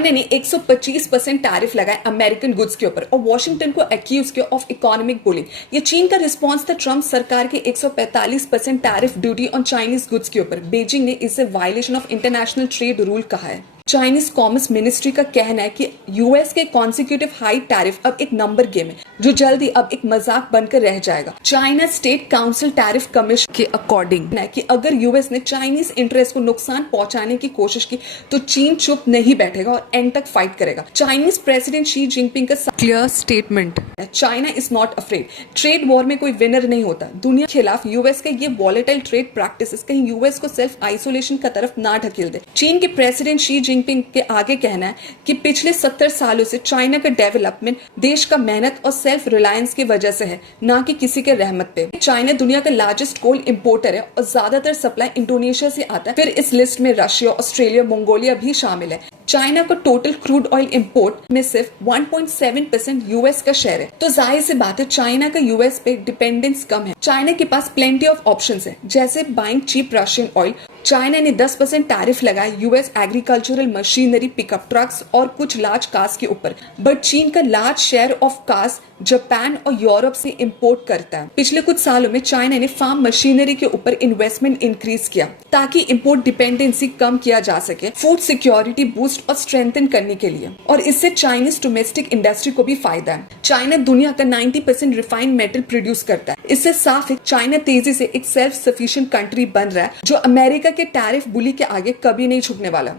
China ने 125% tariff लगाए American goods के ऊपर और वॉशिंगटन को एक्यूज किया ऑफ इकोनॉमिक बुलिंग। ये चीन का रिस्पॉन्स था ट्रंप सरकार के 145% tariff duty on Chinese goods के ऊपर। बीजिंग ने इसे violation of international trade rule कहा है। चाइनीज कॉमर्स मिनिस्ट्री का कहना है कि यूएस के कॉन्सिक्यूटिव हाई टैरिफ अब एक नंबर गेम है जो जल्दी अब एक मजाक बनकर रह जाएगा। China state council tariff commission के अकॉर्डिंग है कि अगर यूएस ने चाइनीज इंटरेस्ट को नुकसान पहुंचाने की कोशिश की तो चीन चुप नहीं बैठेगा और एंड तक फाइट करेगा। चाइनीज प्रेसिडेंट शी जिनपिंग का क्लियर स्टेटमेंट है, China is not afraid. Trade war में कोई विनर नहीं होता। दुनिया के खिलाफ यूएस के ये वॉलेटाइल ट्रेड प्रैक्टिसेस कहीं यूएस को सेल्फ आइसोलेशन का तरफ ना ढकेल दे। चीन के प्रेसिडेंट शी जिनपिंग के आगे कहना है कि पिछले 70 सालों से चाइना का डेवलपमेंट देश का मेहनत और सेल्फ रिलायंस की वजह से है, ना कि किसी के रहमत पे। चाइना दुनिया का लार्जेस्ट कोल इंपोर्टर है और ज्यादातर सप्लाई इंडोनेशिया से आता है। फिर इस लिस्ट में रशिया, ऑस्ट्रेलिया, मंगोलिया भी शामिल है। चाइना का टोटल क्रूड ऑयल इंपोर्ट में सिर्फ 1.7% यूएस का शेयर है, तो जाहिर सी बात है चाइना का यूएस पे डिपेंडेंस कम है। चाइना के पास प्लेंटी ऑफ ऑप्शंस है, जैसे buying cheap Russian oil. China ने 10% टैरिफ लगाया US agricultural machinery, pickup trucks और कुछ लार्ज कार्स के ऊपर। बट चीन का large share of cars Japan और यूरोप से इंपोर्ट करता है। पिछले कुछ सालों में चाइना ने फार्म मशीनरी के ऊपर इन्वेस्टमेंट इंक्रीज किया ताकि इंपोर्ट डिपेंडेंसी कम किया जा सके, फूड सिक्योरिटी बूस्ट और स्ट्रेंथन करने के लिए, और इससे चाइनीज डोमेस्टिक इंडस्ट्री को भी फायदा है। चाइना दुनिया का 90% रिफाइंड मेटल प्रोड्यूस करता है। इससे साफ है चाइना तेजी से एक सेल्फ सफिशिएंट कंट्री बन रहा है जो अमेरिका के टैरिफ बुली के आगे कभी नहीं झुकने वाला।